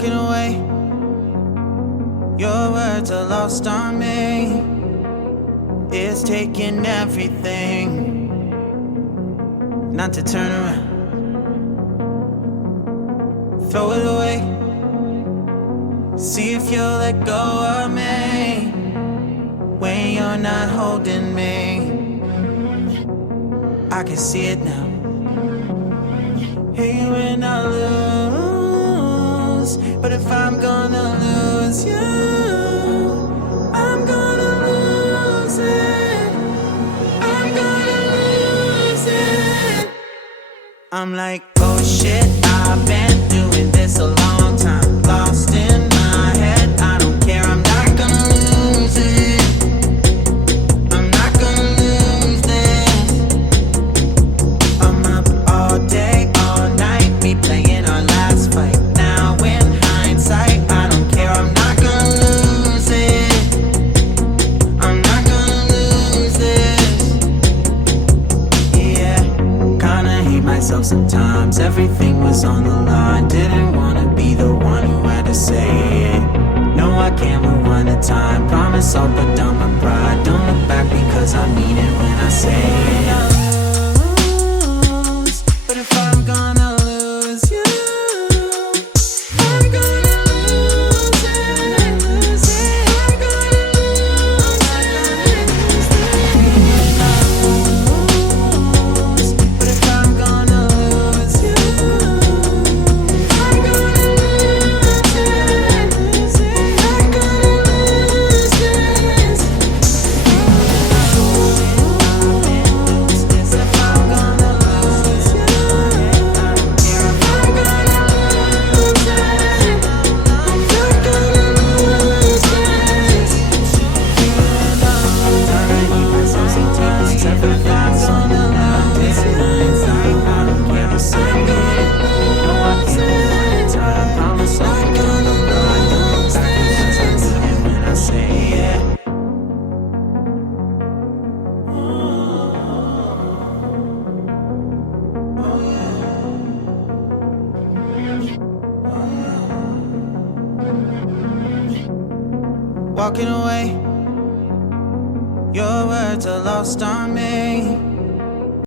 Walking away, your words are lost on me. It's taking everything not to turn around. Throw it away, see if you'll let go of me when you're not holding me. I can see it now. Hey, when I lose, but if I'm gonna lose you, I'm gonna lose it. I'm gonna lose it. I'm like, oh shit, I've been doing this a long time. Lost in my head, I don't care, I'm not gonna lose it. I'm not gonna lose this. I'm up all day, all night, replaying our last fight. Now in hindsight, I don't care, I'm not gonna lose it. I'm not gonna lose this. Yeah, kinda hate myself sometimes. Everything was on the line. Didn't wanna be the one who had to say it. No, I can't rewind the time. Promise I'll put down my pride. Don't look back because I mean it when I say it. But if I'm gonna lose you, I'm gonna lose it. I'm gonna lose it. But if I'm gonna lose you, I'm gonna lose it. I'm gonna lose this. If I'm gonna lose you, I'm gonna lose it. I'm not gonna lose this. Everything's on the line. Walking away, your words are lost on me.